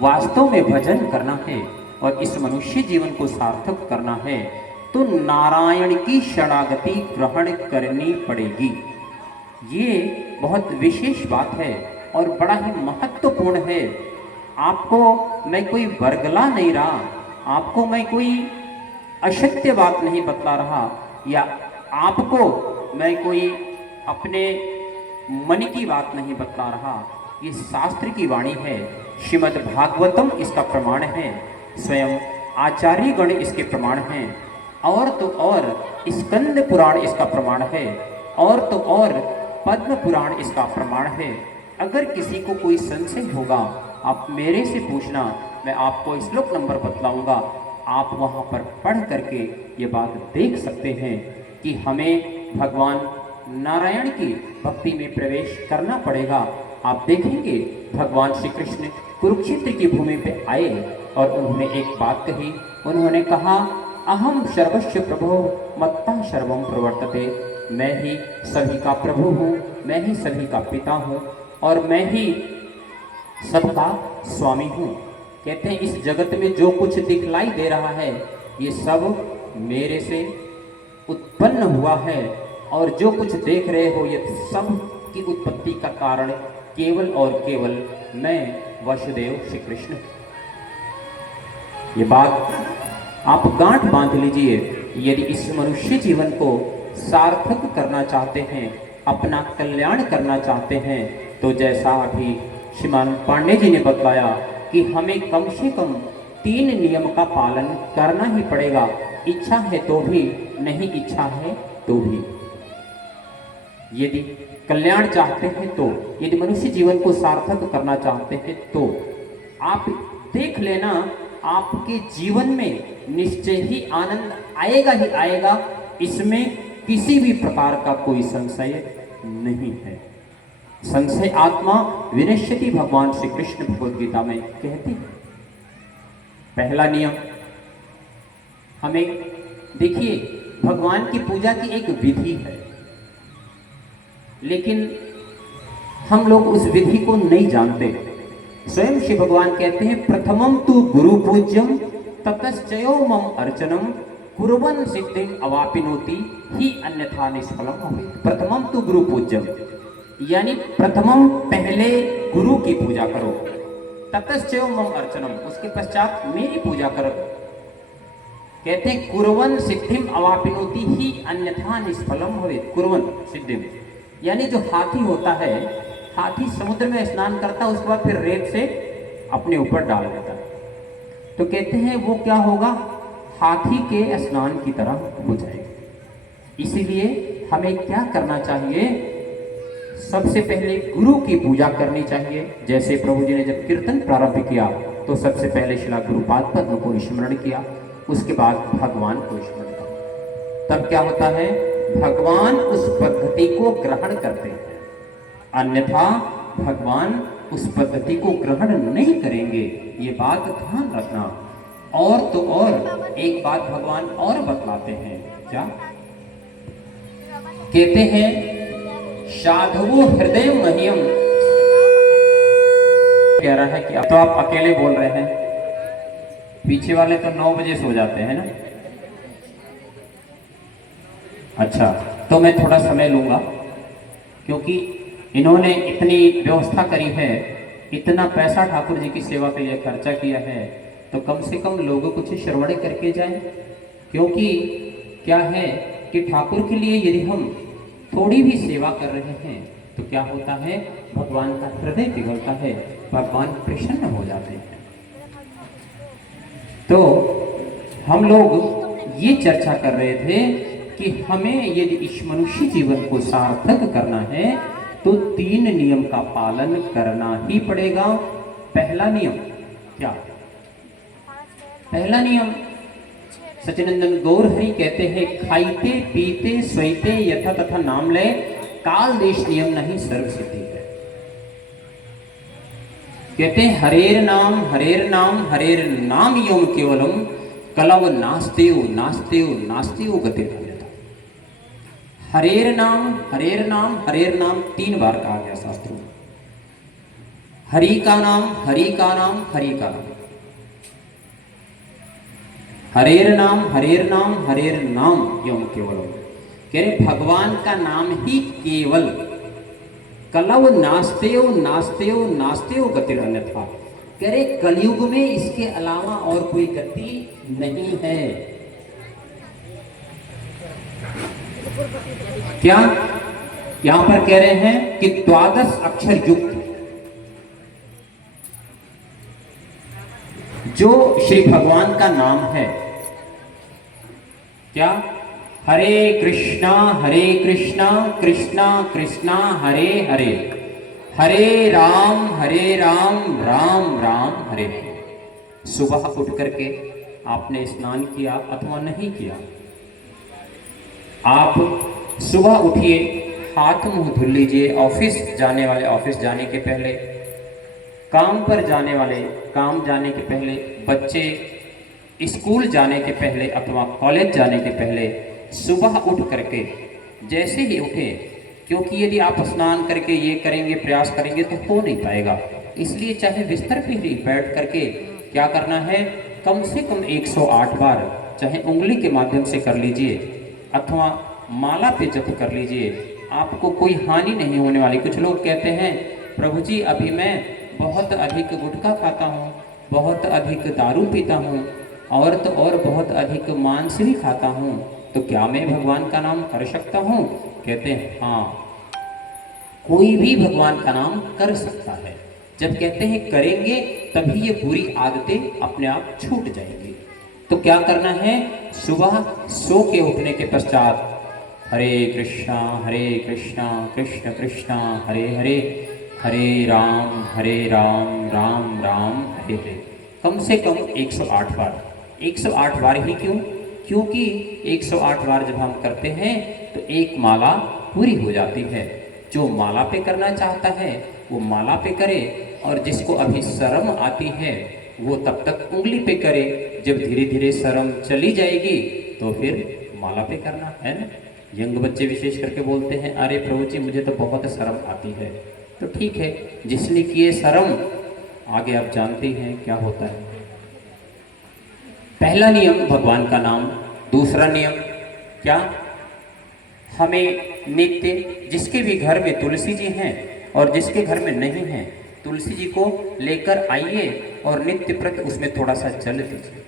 वास्तव में भजन करना है और इस मनुष्य जीवन को सार्थक करना है तो नारायण की शरणागति ग्रहण करनी पड़ेगी। ये बहुत विशेष बात है और बड़ा ही महत्वपूर्ण है। आपको मैं कोई वर्गला नहीं रहा, आपको मैं कोई असत्य बात नहीं बतला रहा, या आपको मैं कोई अपने मन की बात नहीं बतला रहा। ये शास्त्र की वाणी है। श्रीमद् भागवतम इसका प्रमाण है, स्वयं आचार्य गण इसके प्रमाण हैं, और तो और स्कंद पुराण इसका प्रमाण है, और तो और पद्म पुराण इसका प्रमाण है। अगर किसी को कोई संशय होगा आप मेरे से पूछना, मैं आपको श्लोक नंबर बतलाऊंगा। आप वहां पर पढ़ करके ये बात देख सकते हैं कि हमें भगवान नारायण की भक्ति में प्रवेश करना पड़ेगा। आप देखेंगे भगवान श्री कृष्ण कुरुक्षेत्र की भूमि पे आए और उन्होंने एक बात कही। उन्होंने कहा अहम सर्वस्य प्रभो मत्ता सर्वम प्रवर्तते। मैं ही सभी का प्रभु हूँ, मैं ही सभी का पिता हूँ और मैं ही सबका स्वामी हूँ। कहते हैं इस जगत में जो कुछ दिखलाई दे रहा है ये सब मेरे से उत्पन्न हुआ है, और जो कुछ देख रहे हो ये सब की उत्पत्ति का कारण केवल और केवल मैं वासुदेव श्री कृष्ण। ये बात आप गांठ बांध लीजिए। यदि इस मनुष्य जीवन को सार्थक करना चाहते हैं, अपना कल्याण करना चाहते हैं, तो जैसा अभी श्रीमान पांडे जी ने बतलाया कि हमें कम से कम 3 नियम का पालन करना ही पड़ेगा। इच्छा है तो भी, नहीं इच्छा है तो भी। यदि कल्याण चाहते हैं तो, यदि मनुष्य जीवन को सार्थक करना चाहते हैं तो आप देख लेना आपके जीवन में निश्चय ही आनंद आएगा ही आएगा। इसमें किसी भी प्रकार का कोई संशय नहीं है। संशय आत्मा विनश्यति, भगवान श्री कृष्ण भगवद गीता में कहते हैं। पहला नियम हमें देखिए, भगवान की पूजा की एक विधि है, लेकिन हम लोग उस विधि को नहीं जानते। स्वयं श्री भगवान कहते हैं प्रथमम तु गुरु पूज्यम ततश्चयो मम अर्चनम कुर्वन् सिद्धिं अवापिनोति ही अन्यथा निष्फलम भवेत्। प्रथमम तु गुरु पूज्यम, यानी प्रथमम पहले गुरु की पूजा करो, ततश्चयो मम अर्चनम, उसके पश्चात मेरी पूजा करो। कहते हैं कुर्वन् सिद्धिं अवापिनोति ही अन्यथा निष्फलम भवेत्। कुर्वन् सिद्धिं यानी जो हाथी होता है, हाथी समुद्र में स्नान करता है, उसके बाद फिर रेत से अपने ऊपर डाल देता है, तो कहते हैं वो क्या होगा, हाथी के स्नान की तरह हो जाएगा। इसीलिए हमें क्या करना चाहिए, सबसे पहले गुरु की पूजा करनी चाहिए। जैसे प्रभु जी ने जब कीर्तन प्रारंभ किया तो सबसे पहले शिला गुरुपाद पद्म को स्मरण किया, उसके बाद भगवान को स्मरण किया। तब क्या होता है, भगवान उस पद्धति को ग्रहण करते हैं, अन्यथा भगवान उस पद्धति को ग्रहण नहीं करेंगे। ये बात ध्यान रखना। और तो और एक बात भगवान और बतलाते हैं, क्या कहते हैं, साधुवो हृदय मह्यम। कह रहा है कि अब तो आप अकेले बोल रहे हैं, पीछे वाले तो 9 बजे सो जाते हैं ना। अच्छा, तो मैं थोड़ा समय लूंगा क्योंकि इन्होंने इतनी व्यवस्था करी है, इतना पैसा ठाकुर जी की सेवा के लिए खर्चा किया है, तो कम से कम लोगों कुछ श्रवण करके जाएं। क्योंकि क्या है कि ठाकुर के लिए यदि हम थोड़ी भी सेवा कर रहे हैं तो क्या होता है, भगवान का हृदय पिघलता है, भगवान प्रसन्न हो जाते हैं। तो हम लोग ये चर्चा कर रहे थे कि हमें यदि इस मनुष्य जीवन को सार्थक करना है तो 3 नियम का पालन करना ही पड़ेगा। पहला नियम क्या, पहला नियम सचिनंदन गौर हरि कहते हैं, खाइते पीते सोइते यथा तथा नाम ले, काल देश नियम नहीं सर्व सिद्धि है। कहते हैं हरेर नाम योम केवलम कलव नास्तेव नास्तेव नास्तेव गतिर। हरेर नाम 3 बार कहा गया शास्त्रों में। हरि का नाम हरि का नाम हरि का नाम। हरेर नाम योम केवलम। कह रहे भगवान का नाम ही केवल। कलव नास्तेव नास्तेव नास्तेव गतिर अन्यथा। कह रहे कलयुग में इसके अलावा और कोई गति नहीं है। क्या यहां पर कह रहे हैं कि 12 अक्षर युक्त जो श्री भगवान का नाम है, क्या हरे कृष्णा कृष्णा कृष्णा हरे हरे, हरे राम राम राम हरे हरे। सुबह उठ करके आपने स्नान किया अथवा नहीं किया, आप सुबह उठिए, हाथ मुंह धुल लीजिए। ऑफिस जाने वाले ऑफिस जाने के पहले, काम पर जाने वाले काम जाने के पहले, बच्चे स्कूल जाने के पहले अथवा कॉलेज जाने के पहले सुबह उठ करके जैसे ही उठे, क्योंकि यदि आप स्नान करके ये करेंगे प्रयास करेंगे तो हो नहीं पाएगा। इसलिए चाहे बिस्तर पे ही बैठ करके क्या करना है, कम से कम 108 बार चाहे उंगली के माध्यम से कर लीजिए अथवा माला पे जप कर लीजिए, आपको कोई हानि नहीं होने वाली। कुछ लोग कहते हैं प्रभु जी अभी मैं बहुत अधिक गुटखा खाता हूँ, बहुत अधिक दारू पीता हूँ और तो और बहुत अधिक मांस भी खाता हूँ, तो क्या मैं भगवान का नाम कर सकता हूँ? कहते हैं हाँ, कोई भी भगवान का नाम कर सकता है। जब कहते हैं करेंगे तभी ये बुरी आदतें अपने आप छूट जाएंगी। तो क्या करना है, सुबह सो के उठने के पश्चात हरे कृष्णा कृष्ण कृष्णा हरे हरे, हरे राम राम राम हरे हरे, कम से कम 108 बार। 108 बार ही क्यों? क्योंकि 108 बार जब हम करते हैं तो एक माला पूरी हो जाती है। जो माला पे करना चाहता है वो माला पे करे, और जिसको अभी शर्म आती है वो तब तक उंगली पे करे। जब धीरे धीरे शर्म चली जाएगी तो फिर माला पे करना है ना। यंग बच्चे विशेष करके बोलते हैं अरे प्रभु जी मुझे तो बहुत शर्म आती है। तो ठीक है, जिसने किए शर्म, आगे आप जानते हैं क्या होता है। पहला नियम भगवान का नाम। दूसरा नियम क्या, हमें नित्य जिसके भी घर में तुलसी जी हैं और जिसके घर में नहीं हैं, तुलसी जी को लेकर आइए और नित्य प्रति उसमें थोड़ा सा जल दीजिए।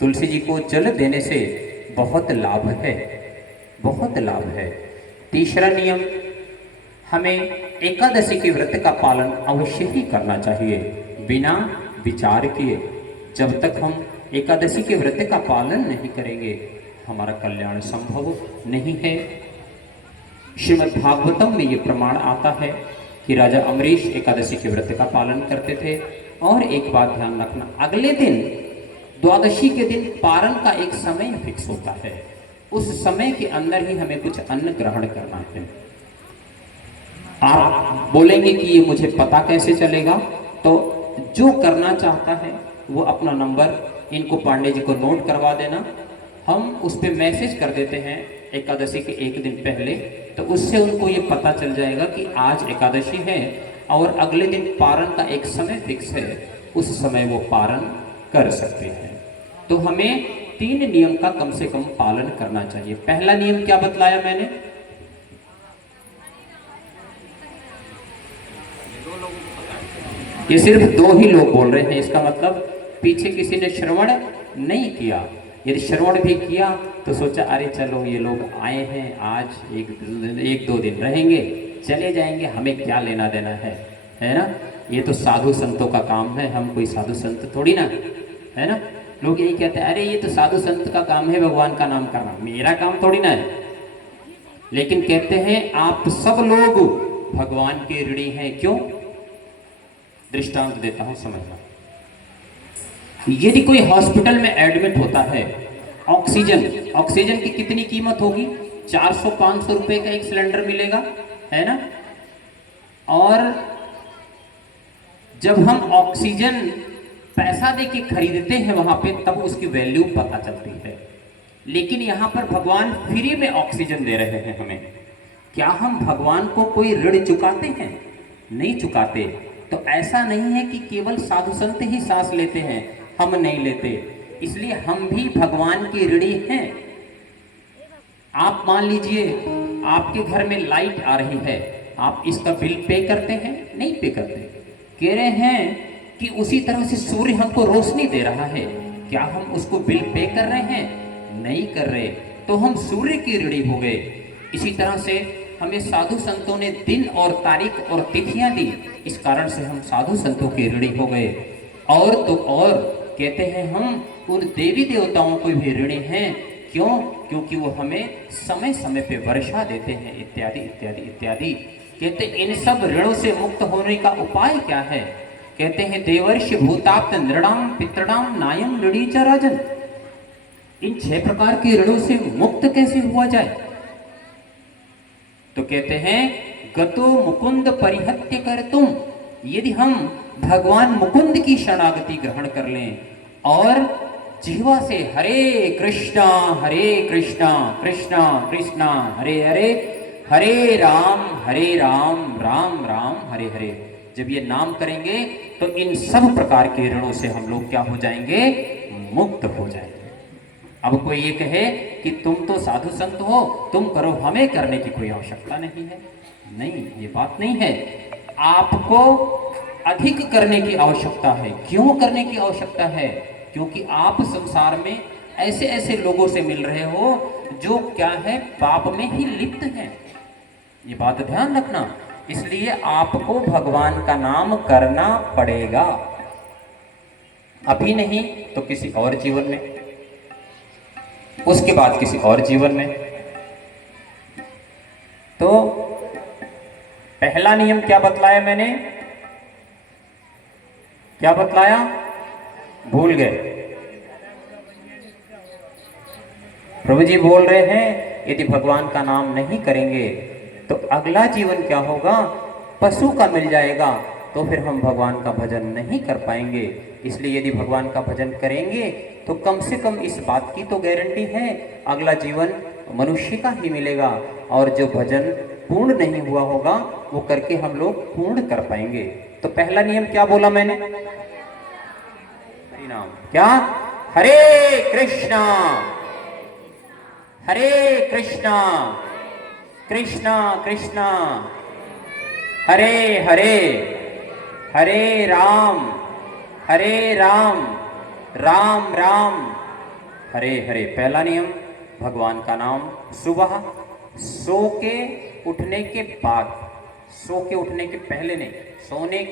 तुलसी जी को जल देने से बहुत लाभ है, बहुत लाभ है। तीसरा नियम, हमें एकादशी के व्रत का पालन अवश्य ही करना चाहिए बिना विचार किए। जब तक हम एकादशी के व्रत का पालन नहीं करेंगे हमारा कल्याण संभव नहीं है। श्रीमद् भागवतम में ये प्रमाण आता है कि राजा अमरीश एकादशी के व्रत का पालन करते थे। और एक बात ध्यान रखना, अगले दिन द्वादशी के दिन पारण का एक समय फिक्स होता है, उस समय के अंदर ही हमें कुछ अन्न ग्रहण करना है। आप बोलेंगे कि ये मुझे पता कैसे चलेगा, तो जो करना चाहता है वो अपना नंबर इनको पांडे जी को नोट करवा देना, हम उस पर मैसेज कर देते हैं एकादशी के एक दिन पहले, तो उससे उनको ये पता चल जाएगा कि आज एकादशी है और अगले दिन पारण का एक समय फिक्स है, उस समय वो पारण कर सकते हैं। तो हमें 3 नियम का कम से कम पालन करना चाहिए। पहला नियम क्या बतलाया मैंने, ये सिर्फ 2 ही लोग बोल रहे हैं, इसका मतलब पीछे किसी ने श्रवण नहीं किया। यदि श्रवण भी किया तो सोचा अरे चलो ये लोग आए हैं आज एक दो दिन रहेंगे चले जाएंगे, हमें क्या लेना देना है ना। ये तो साधु संतों का काम है, हम कोई साधु संत थोड़ी ना है ना। लोग यही कहते हैं अरे ये तो साधु संत का काम है भगवान का नाम करना, मेरा काम थोड़ी ना है। लेकिन कहते हैं आप सब लोग भगवान के ऋणी हैं। क्यों? दृष्टांत देता हूं, समझना। यदि कोई हॉस्पिटल में एडमिट होता है, ऑक्सीजन की कितनी कीमत होगी? 400-500 रुपए का एक सिलेंडर मिलेगा, है ना। और जब हम ऑक्सीजन पैसा दे के खरीदते हैं वहां पे, तब उसकी वैल्यू पता चलती है। लेकिन यहां पर भगवान फ्री में ऑक्सीजन दे रहे हैं हमें। क्या हम भगवान को कोई ऋण चुकाते हैं? नहीं चुकाते। तो ऐसा नहीं है कि केवल साधु संत ही सांस लेते हैं, हम नहीं लेते, इसलिए हम भी भगवान के ऋणी हैं। आप मान लीजिए आपके घर में लाइट आ रही है, आप इसका बिल पे करते हैं? नहीं पे करते। कह रहे हैं कि उसी तरह से सूर्य हमको रोशनी दे रहा है, क्या हम उसको बिल पे कर रहे हैं? नहीं कर रहे, तो हम सूर्य के ऋणी हो गए। इसी तरह से हमें साधु संतों ने दिन और तारीख और तिथियां दी, इस कारण से हम साधु संतों के ऋणी हो गए। और तो और कहते हैं हम उन देवी देवताओं को भी ऋणी हैं। क्यों? क्योंकि वो हमें समय समय पे वर्षा देते हैं, इत्यादि इत्यादि इत्यादि। कहते इन सब ऋणों से मुक्त होने का उपाय क्या है? कहते हैं देवर्षि भूताप्त नृणाम पितृणाम नायम ऋणी च राजन। इन 6 प्रकार के ऋणों से मुक्त कैसे हुआ जाए? तो कहते हैं गतो मुकुंद परिहत्य कर तुम। यदि हम भगवान मुकुंद की शरणागति ग्रहण कर लें और जिह्वा से हरे कृष्णा कृष्णा कृष्णा हरे हरे, हरे राम राम राम हरे हरे, जब ये नाम करेंगे तो इन सब प्रकार के ऋणों से हम लोग क्या हो जाएंगे? मुक्त हो जाएंगे। अब कोई ये कहे कि तुम तो साधु संत हो, तुम करो, हमें करने की कोई आवश्यकता नहीं है। नहीं, ये बात नहीं है। आपको अधिक करने की आवश्यकता है। क्यों करने की आवश्यकता है? क्योंकि आप संसार में ऐसे ऐसे लोगों से मिल रहे हो जो क्या है, पाप में ही लिप्त हैं। ये बात ध्यान रखना। इसलिए आपको भगवान का नाम करना पड़ेगा, अभी नहीं तो किसी और जीवन में, उसके बाद किसी और जीवन में। तो पहला नियम क्या बतलाया मैंने? क्या बतलाया? भूल गए। प्रभु जी बोल रहे हैं यदि भगवान का नाम नहीं करेंगे तो अगला जीवन क्या होगा? पशु का मिल जाएगा, तो फिर हम भगवान का भजन नहीं कर पाएंगे। इसलिए यदि भगवान का भजन करेंगे तो कम से कम इस बात की तो गारंटी है अगला जीवन मनुष्य का ही मिलेगा, और जो भजन पूर्ण नहीं हुआ होगा वो करके हम लोग पूर्ण कर पाएंगे। तो पहला नियम क्या बोला मैंने? नाम क्या? हरे कृष्णा कृष्णा कृष्णा हरे हरे, हरे राम राम राम हरे हरे। पहला नियम भगवान का नाम सुबह सो के उठने के बाद, सो के उठने के पहले नहीं,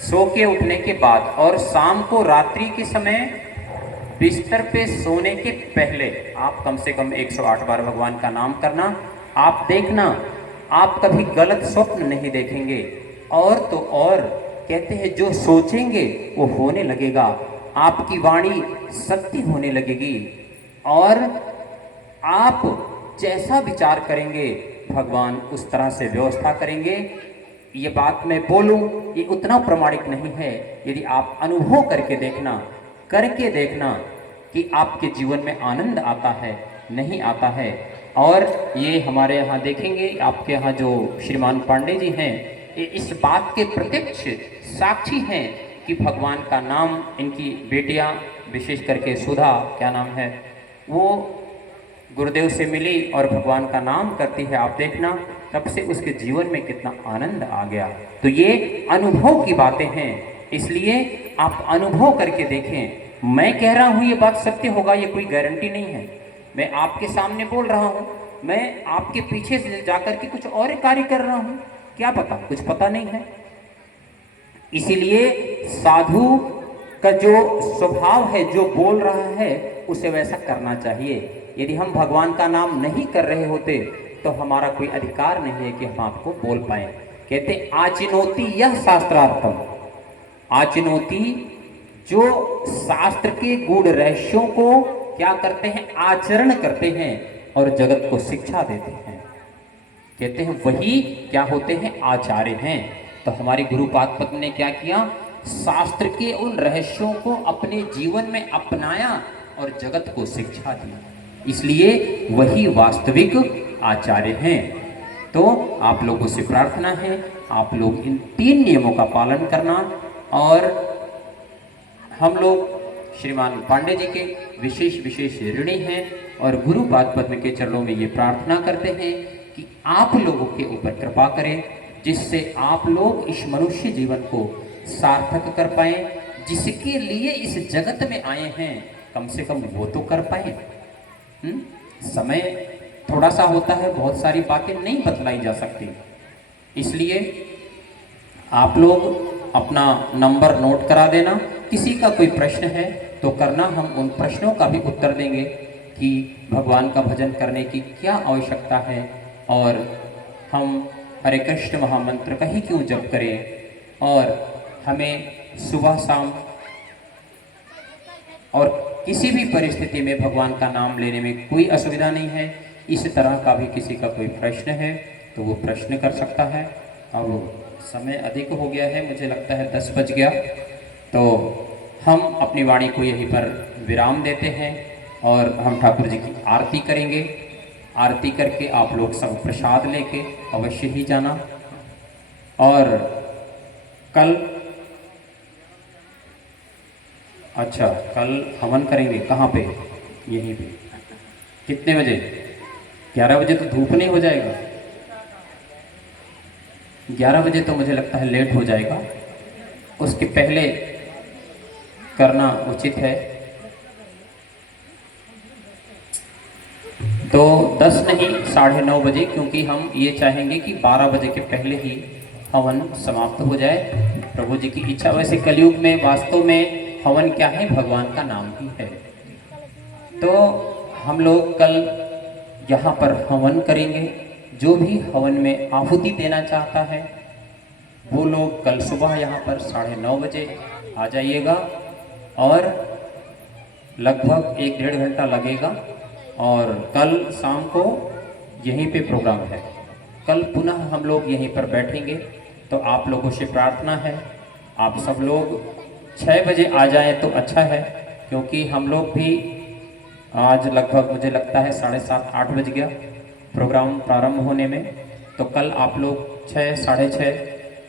सो के उठने के बाद, और शाम को रात्रि के समय बिस्तर पे सोने के पहले आप कम से कम 108 बार भगवान का नाम करना। आप देखना आप कभी गलत स्वप्न नहीं देखेंगे। और तो और कहते हैं जो सोचेंगे वो होने लगेगा, आपकी वाणी सत्य होने लगेगी, और आप जैसा विचार करेंगे भगवान उस तरह से व्यवस्था करेंगे। ये बात मैं बोलूं ये उतना प्रमाणिक नहीं है, यदि आप अनुभव करके देखना कि आपके जीवन में आनंद आता है नहीं आता है। और ये हमारे यहाँ देखेंगे, आपके यहाँ जो श्रीमान पांडे जी हैं ये इस बात के प्रत्यक्ष साक्षी हैं कि भगवान का नाम, इनकी बेटियाँ विशेष करके सुधा, क्या नाम है, वो गुरुदेव से मिली और भगवान का नाम करती है। आप देखना तब से उसके जीवन में कितना आनंद आ गया। तो ये अनुभव की बातें हैं, इसलिए आप अनुभव करके देखें। मैं कह रहा हूँ ये बात सत्य होगा, ये कोई गारंटी नहीं है। मैं आपके सामने बोल रहा हूँ, मैं आपके पीछे से जाकर के कुछ और कार्य कर रहा हूँ, क्या पता, कुछ पता नहीं है। इसीलिए साधु का जो स्वभाव है, जो बोल रहा है उसे वैसा करना चाहिए। यदि हम भगवान का नाम नहीं कर रहे होते तो हमारा कोई अधिकार नहीं है कि हम आपको बोल पाए। कहते आचिनोति यह शास्त्रार्थम, आचिनोति जो शास्त्र के गूढ़ रहस्यों को क्या करते हैं, आचरण करते हैं और जगत को शिक्षा देते हैं। कहते हैं वही क्या होते हैं, आचार्य हैं। तो तो हमारे गुरुपाद पद्म ने क्या किया, शास्त्र के उन रहस्यों को अपने जीवन में अपनाया और जगत को शिक्षा दी, इसलिए वही वास्तविक आचार्य हैं। तो आप लोगों से प्रार्थना है, आप लोग इन 3 नियमों का पालन करना, और हम लोग श्रीमान पांडे जी के विशेष विशेष ऋणी हैं और गुरुपाद पद्म के चरणों में ये प्रार्थना करते हैं कि आप लोगों के ऊपर कृपा करें, जिससे आप लोग इस मनुष्य जीवन को सार्थक कर पाएं, जिसके लिए इस जगत में आए हैं कम से कम वो तो कर पाए। समय थोड़ा सा होता है, बहुत सारी बातें नहीं बतलाई जा सकती, इसलिए आप लोग अपना नंबर नोट करा देना। किसी का कोई प्रश्न है तो करना, हम उन प्रश्नों का भी उत्तर देंगे कि भगवान का भजन करने की क्या आवश्यकता है और हम हरे कृष्ण महामंत्र का ही क्यों जप करें, और हमें सुबह शाम और किसी भी परिस्थिति में भगवान का नाम लेने में कोई असुविधा नहीं है। इस तरह का भी किसी का कोई प्रश्न है तो वो प्रश्न कर सकता है। अब समय अधिक हो गया है, मुझे लगता है 10 बज गया, तो हम अपनी वाणी को यहीं पर विराम देते हैं और हम ठाकुर जी की आरती करेंगे। आरती करके आप लोग सब प्रसाद लेके अवश्य ही जाना। और कल कल हवन करेंगे, कहाँ पे? यहीं पे। कितने बजे? 11 बजे तो धूप नहीं हो जाएगा? 11 बजे तो मुझे लगता है लेट हो जाएगा, उसके पहले करना उचित है। तो 10 नहीं 9:30 बजे, क्योंकि हम ये चाहेंगे कि 12 बजे के पहले ही हवन समाप्त हो जाए, प्रभु जी की इच्छा। वैसे कलयुग में वास्तव में हवन क्या है? भगवान का नाम ही है। तो हम लोग कल यहाँ पर हवन करेंगे। जो भी हवन में आहुति देना चाहता है वो लोग कल सुबह यहाँ पर 9:30 बजे आ जाइएगा, और लगभग 1-1.5 घंटा लगेगा, और कल शाम को यहीं पे प्रोग्राम है। कल पुनः हम लोग यहीं पर बैठेंगे। तो आप लोगों से प्रार्थना है, आप सब लोग 6 बजे आ जाएं तो अच्छा है, क्योंकि हम लोग भी आज लगभग मुझे लगता है 7:30-8 बज गया प्रोग्राम प्रारंभ होने में। तो कल आप लोग 6 साढ़े 6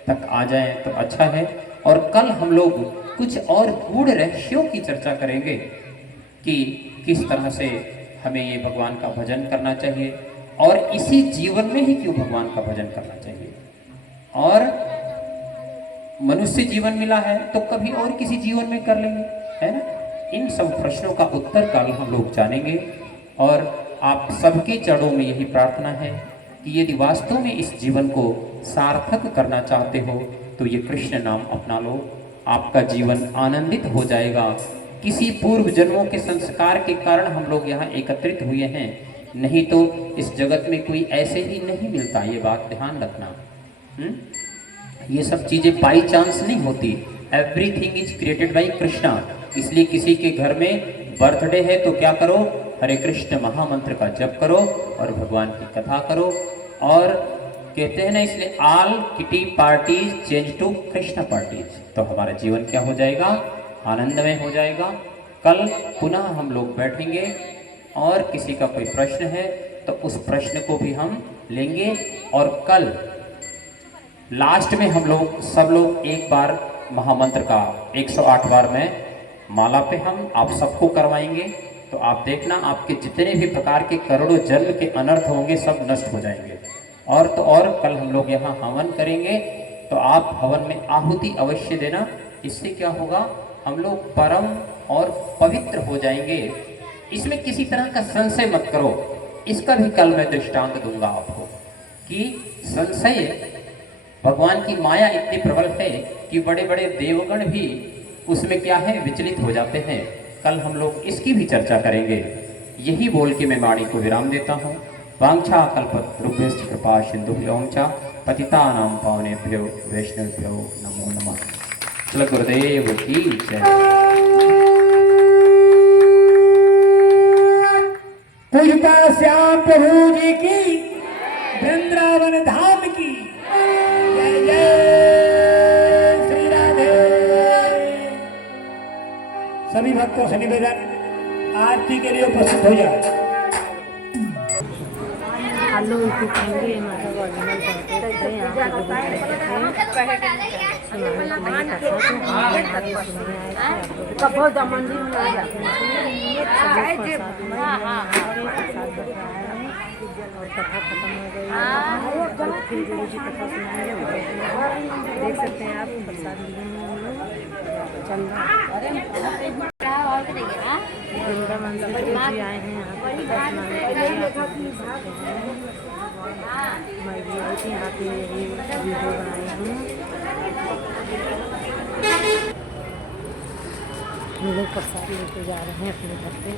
तक आ जाएं तो अच्छा है। और कल हम लोग कुछ और गूढ़ रहस्यों की चर्चा करेंगे कि किस तरह से हमें ये भगवान का भजन करना चाहिए, और इसी जीवन में ही क्यों भगवान का भजन करना चाहिए, और मनुष्य जीवन मिला है तो कभी और किसी जीवन में कर लेंगे, है ना। इन सब प्रश्नों का उत्तर कल हम लोग जानेंगे। और आप सबके चरणों में यही प्रार्थना है कि यदि वास्तव में इस जीवन को सार्थक करना चाहते हो तो ये कृष्ण नाम अपना लो, आपका जीवन आनंदित हो जाएगा। किसी पूर्व जन्मों के संस्कार के कारण हम लोग यहाँ एकत्रित हुए हैं, नहीं तो इस जगत में कोई ऐसे ही नहीं मिलता, ये बात ध्यान रखना। ये सब चीज़ें बाई चांस नहीं होती, everything is created by Krishna. इसलिए किसी के घर में बर्थडे है तो क्या करो, हरे कृष्ण महामंत्र का जप करो और भगवान की कथा करो। और कहते हैं ना, इसलिए all kitty parties change to Krishna parties. तो हमारा जीवन क्या हो जाएगा? आनंदमय हो जाएगा। कल पुनः हम लोग बैठेंगे और किसी का कोई प्रश्न है तो उस प्रश्न को भी हम लेंगे। और कल लास्ट में हम लोग सब लोग एक बार महामंत्र का 108 बार में माला पे हम आप सबको करवाएंगे। तो आप देखना, आपके जितने भी प्रकार के करोड़ों जन्म के अनर्थ होंगे सब नष्ट हो जाएंगे। और तो और कल हम लोग यहाँ हवन करेंगे, तो आप हवन में आहुति अवश्य देना। इससे क्या होगा, हम लोग परम और पवित्र हो जाएंगे। इसमें किसी तरह का संशय मत करो। इसका भी कल मैं दृष्टांत दूंगा आपको कि संशय, भगवान की माया इतनी प्रबल है कि बड़े बड़े देवगण भी उसमें क्या है, विचलित हो जाते हैं। कल हम लोग इसकी भी चर्चा करेंगे। यही बोल के मैं वाणी को विराम देता हूँ। वांछा कल्पतरुभ्यश्च कृपा सिन्धुभ्यो च पतितानां पावनेभ्यो वैष्णवेभ्यो नमो नमः। श्री गुरुदेव की जय। पूजता श्याम प्रभु जी की, वृंदावन धाम की जय जय। सभी भक्तों से निवेदन आरती के लिए उपस्थित हो जाए। आलू की खाएंगे माता ओरिजिनल कहते थे यहाँ पे बहुत मंदिर में आ जाते हैं और कथा खत्म हो गई है फिर गुरु जी कथा सुनाएंगे। देख सकते हैं आप प्रसाद लिए हैं हम लोग चंदा वृंदावन से गुरु जी आए हैं यहाँ पे कथा सुनाने के लिए। आप लोग देख सकते हैं मैं भी आई थी यहाँ पे यही वीडियो बनाई हूँ। हम लोग प्रसाद लेके जा रहे हैं अपने घर पे।